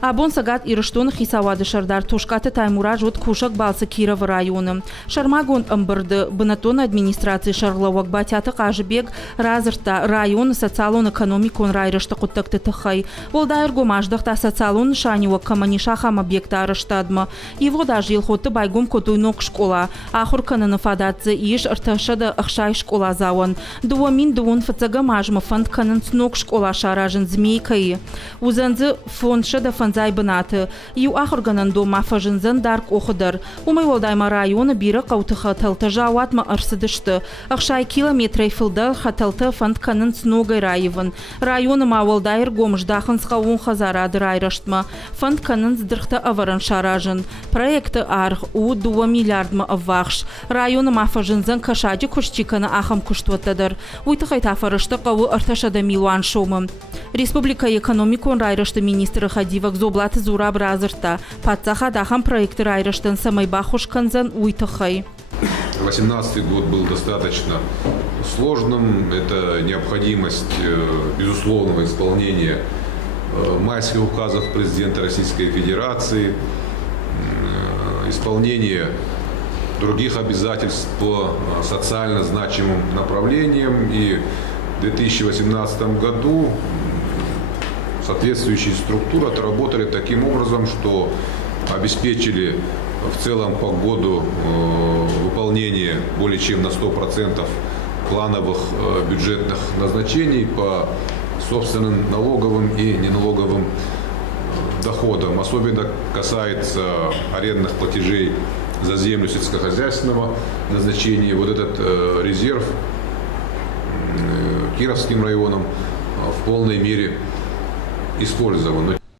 Абон сагат ирыштун хисавады шардар тушкаты Таймураж вот кушак балсы Киров районы. Шармагон амбырды бынатон администрации шарлауак батяты кажыбек разырта район социалон-экономикон райрышты куттакты тыхай. Волдайр гомаждахта социалон шанюак каманиша хам объекта арыштадмы. Его даже илхоты байгом котуйнок школа. Ахур кананы фадатцы иш ырташады ахшай школа заван. Дуамин дуон фацага мажмы фанд канын снок школа шаражын змейкай. Узанзы фонд шада фанзай бынаты. Ю ахурганан до мафажынзан дарк охыдар. Умай волдайма районы биры қаутыха тылты жауатма арсыдышты. Ахшай километрей фылда хатылты фанд канын сногай райывын. Районы ма волдайр гомждахын сқауын хазарады райраштма. Фанд канын здырхты аваран шаражын. Проекты арх у 2 миллиардма аввахш. Районы мафажынзан кашаджи кушчиканы ахам куштуаттадыр. Уйтықай тафарышты қауы арташада милуан шомы. Республика экономикон райрашты министры Хадивак зоблаты зураб разырта. Патсаха дахам проекты райраштын самайбахушканзан уйтықай. 2018 год был достаточно сложным. Это необходимость безусловного исполнения майских указов президента Российской Федерации, исполнение других обязательств по социально значимым направлениям. И в 2018 году соответствующие структуры отработали таким образом, что обеспечили в целом по году выполнение более чем на 100% плановых бюджетных назначений по собственным налоговым и неналоговым доходам. Особенно касается арендных платежей за землю сельскохозяйственного назначения. Вот этот резерв Кировским районом в полной мере использован.